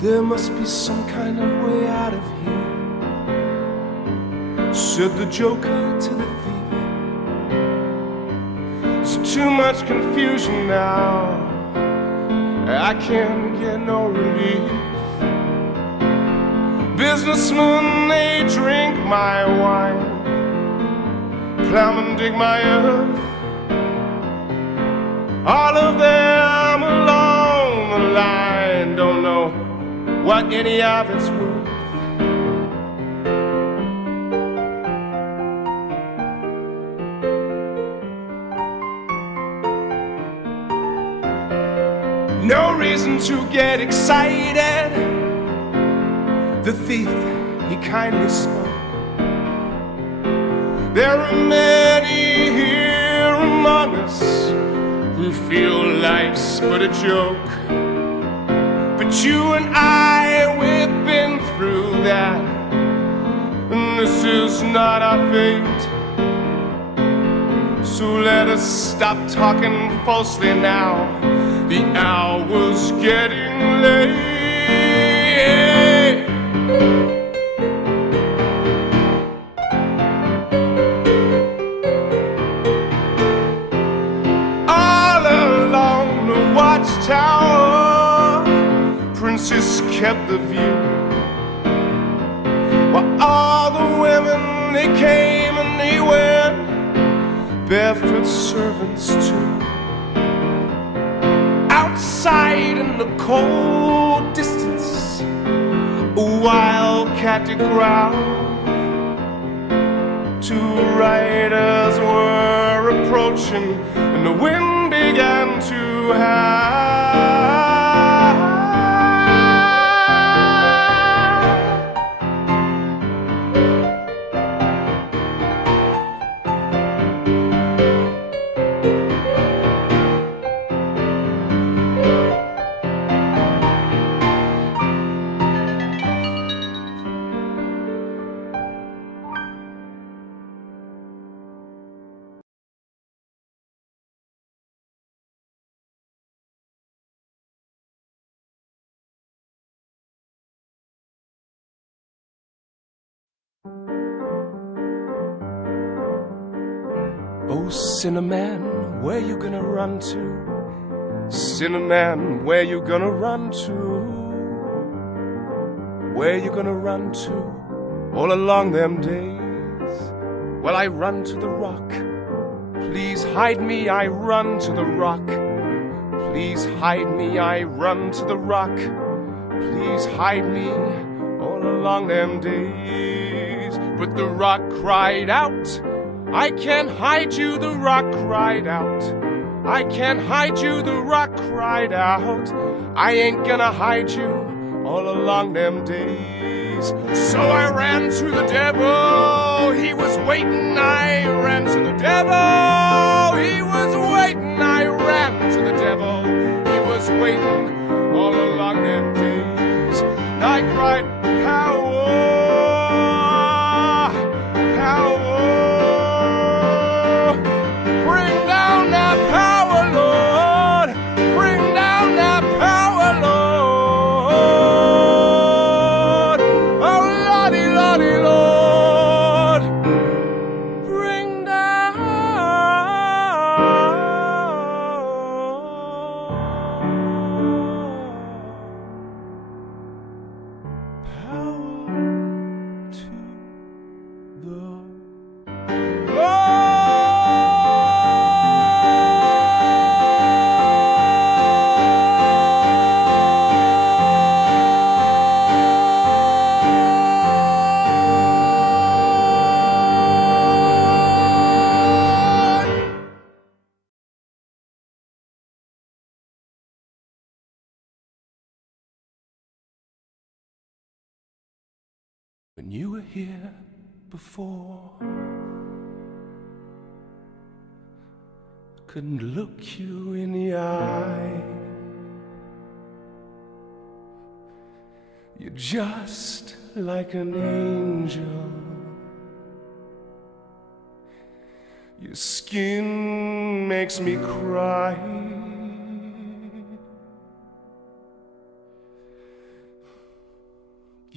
There must be some kind of way out of here, said the joker to the thief. There's too much confusion now, I can't get no relief. Businessmen, they drink my wine, plowmen dig my earth, all of them along the line don't know what any of it's worth. No reason to get excited, the thief, he kindly spoke. There are many here among us who feel life's but a joke. But you and I, we've been through that, and this is not our fate. So let us stop talking falsely now, the hour's getting late. All along the Watchtower, Princess kept the view, while all the women, they came and they went, barefoot servants too. Outside in the cold distance, a wildcat did growl. Two riders were approaching, and the wind began to howl. Oh, Sinnerman, where you gonna run to? Sinnerman, where you gonna run to? Where you gonna run to all along them days? Well, I run to the rock. Please hide me, I run to the rock. Please hide me, I run to the rock. Please hide me all along them days. But the rock cried out, I can't hide you, the rock cried out. I can't hide you, the rock cried out. I ain't gonna hide you all along them days. So I ran to the devil, he was waiting. I ran to the devil, he was waiting. I ran to the devil, he was waiting all along them days. And I cried, power, power. When you were here before, I couldn't look you in the eye. You're just like an angel. Your skin makes me cry.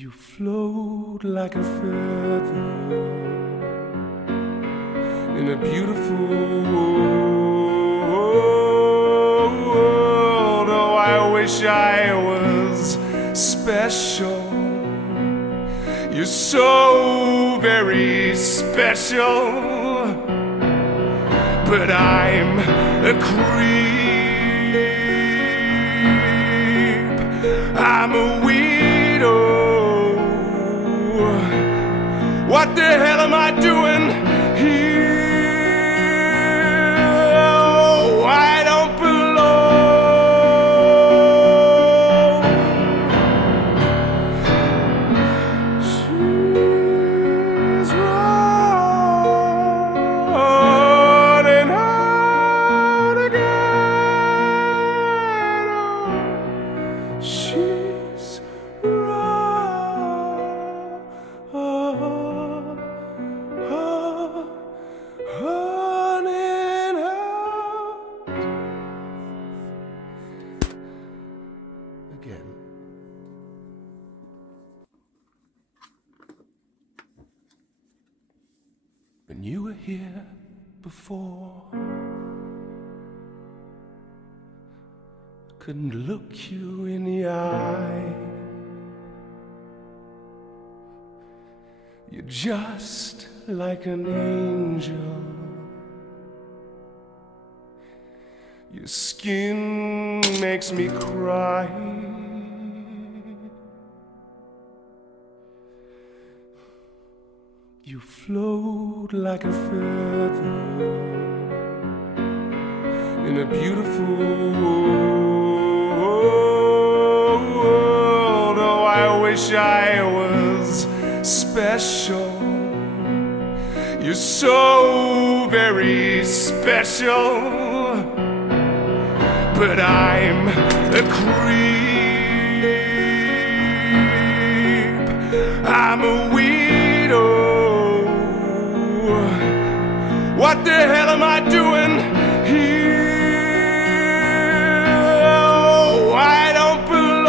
You float like a feather in a beautiful world. Oh, I wish I was special. You're so very special, but I'm a creep. I'm a weirdo. What the hell am I doing here? Oh, I don't belong. She's running out again. Oh, she's running out again. When you were here before, I couldn't look you in the eye. You're just like an angel. Your skin makes me cry. You float like a feather in a beautiful world. Oh, I wish I was special. You're so very special, but I'm a creep. I'm a weirdo. What the hell am I doing here? Oh, I don't belong.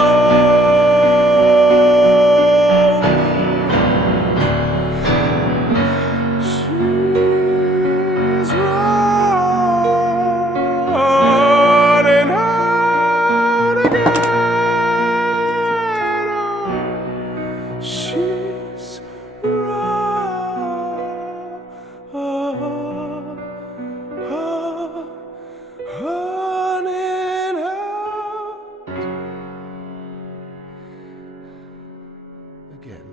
She's running out again. Oh, she's running out again.